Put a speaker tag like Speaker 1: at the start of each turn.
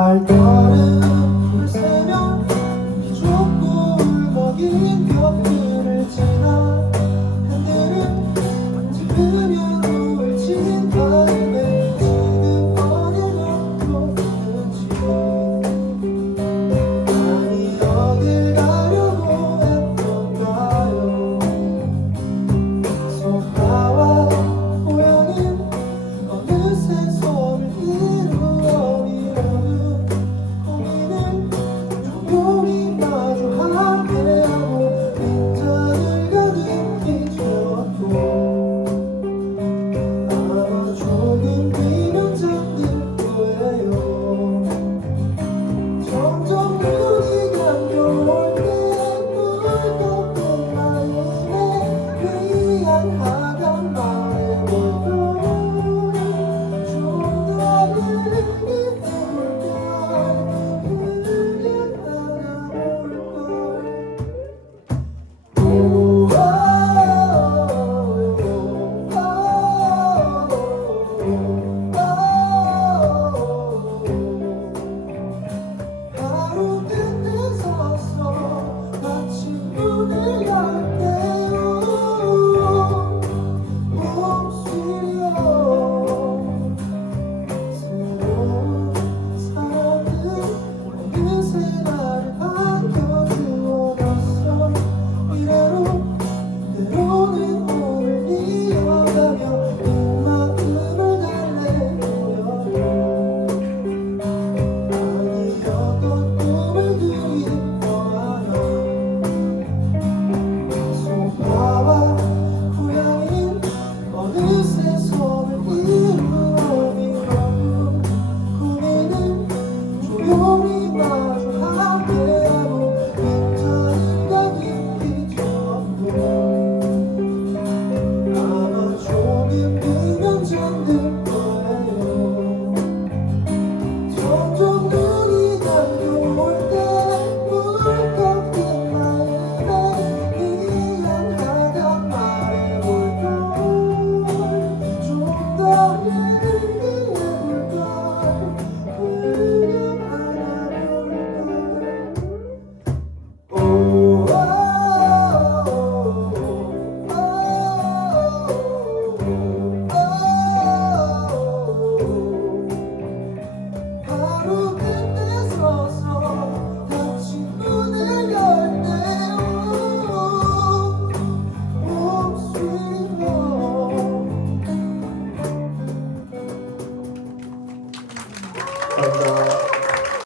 Speaker 1: our daughter. Oh young. Obrigado.